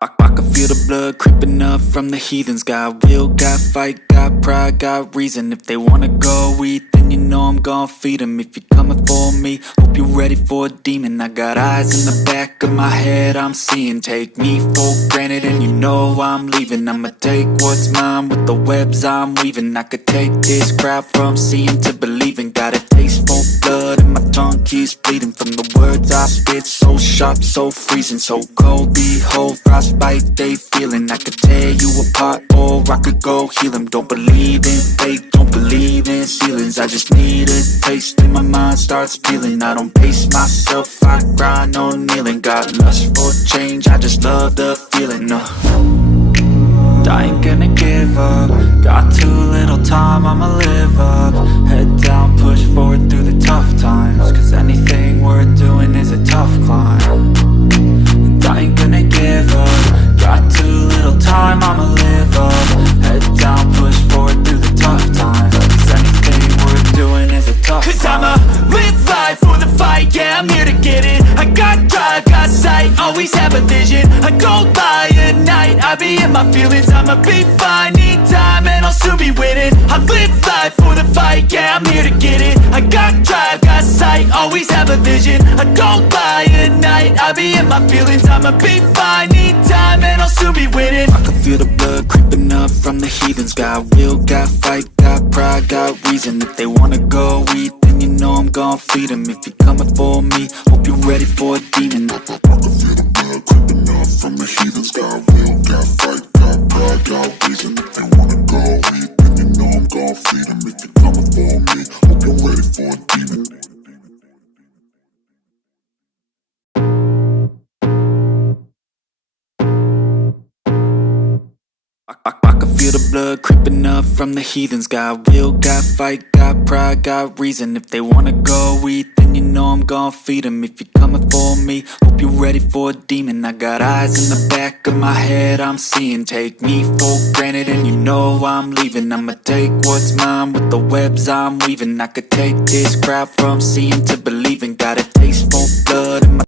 I can feel the blood creeping up from the heathens. Got will, got fight, got pride, got reason. If they wanna go eat, then you know I'm gon' feed them. If you're coming for me, hope you're ready for a demon. I got eyes in the back of my head, I'm seeing. Take me for granted and you know I'm leaving. I'ma take what's mine with the webs I'm weaving. I could take this crowd from seeing to believing. Got a taste for blood and my tongue keeps bleeding from the words I spit. So sharp, so freezing, so cold. Behold, frostbite they feeling. I could tear you apart or I could go heal them. Don't believe in fate, don't believe in ceilings. I just need a taste and my mind starts peeling. I don't pace myself, I grind on kneeling. Got lust for change, I just love the feeling. I ain't gonna give up. Got too little time, I'ma live up. Head down, push forward through the tough times. Cause anything worth doing is a tough climb. And I ain't gonna give up. Got too little time, I'ma live up. Head down, push forward through the tough times. Cause anything worth doing is a tough climb. Cause I'ma live life for the fight, yeah, I'm here to get it. I got drive, got sight, always have a vision. I go by at night, I be in my feelings. I'ma be fine, need time and I'll soon be winning. I live life for the fight, yeah, I'm here to get it. I got drive, got sight, always have a vision. I go by at night, I be in my feelings. I'ma be fine, need time and I'll soon be winning. I can feel the blood creeping up from the heathens. Got will, got fight, got pride, got reason. If they wanna go eat, then you know I'm gon' feed them. If you're coming for me, hope you're ready for a demon. I can feel the blood creeping up from the heathens. Got will, got fight, got pride, got reason. If they wanna go eat, then you know I'm gon' feed them. If you're coming for me, hope you're ready for a demon. I can feel the blood creeping up from the heathens. Got will, got fight, got pride, got reason. If they wanna go eat, then you know I'm gon' feed them. If you're coming for me, hope you're ready for a demon. I got eyes in the back of my head, I'm seeing. Take me for granted and you know I'm leaving. I'ma take what's mine with the webs I'm weaving. I could take this crowd from seeing to believing. Got a taste for blood and my